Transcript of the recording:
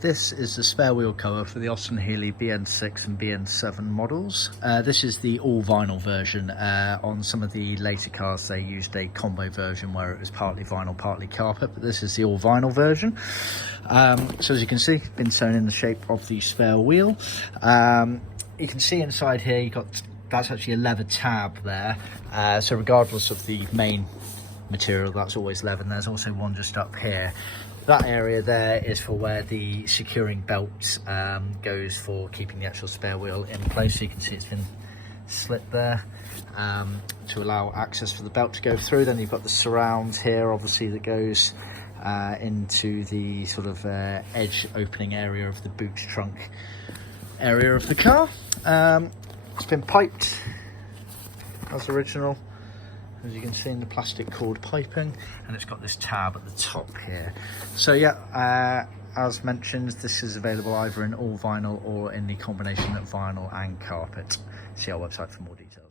This is the spare wheel cover for the Austin Healey BN6 and BN7 models. This is the all vinyl version. On some of the later cars they used a combo version where it was partly vinyl, partly carpet, but this is the all vinyl version. So as you can see, it's been sewn in the shape of the spare wheel. You can see inside here you've got, that's actually a leather tab there. So regardless of the main material, that's always leather, and there's also one just up here. That area there is for where the securing belt goes for keeping the actual spare wheel in place. So you can see it's been slit there to allow access for the belt to go through. Then you've got the surround here, obviously, that goes into the sort of edge opening area of the boot trunk area of the car. It's been piped as original, as you can see in the plastic cord piping, and it's got this tab at the top here. So yeah, as mentioned, this is available either in all vinyl or in the combination of vinyl and carpet. See our website for more details.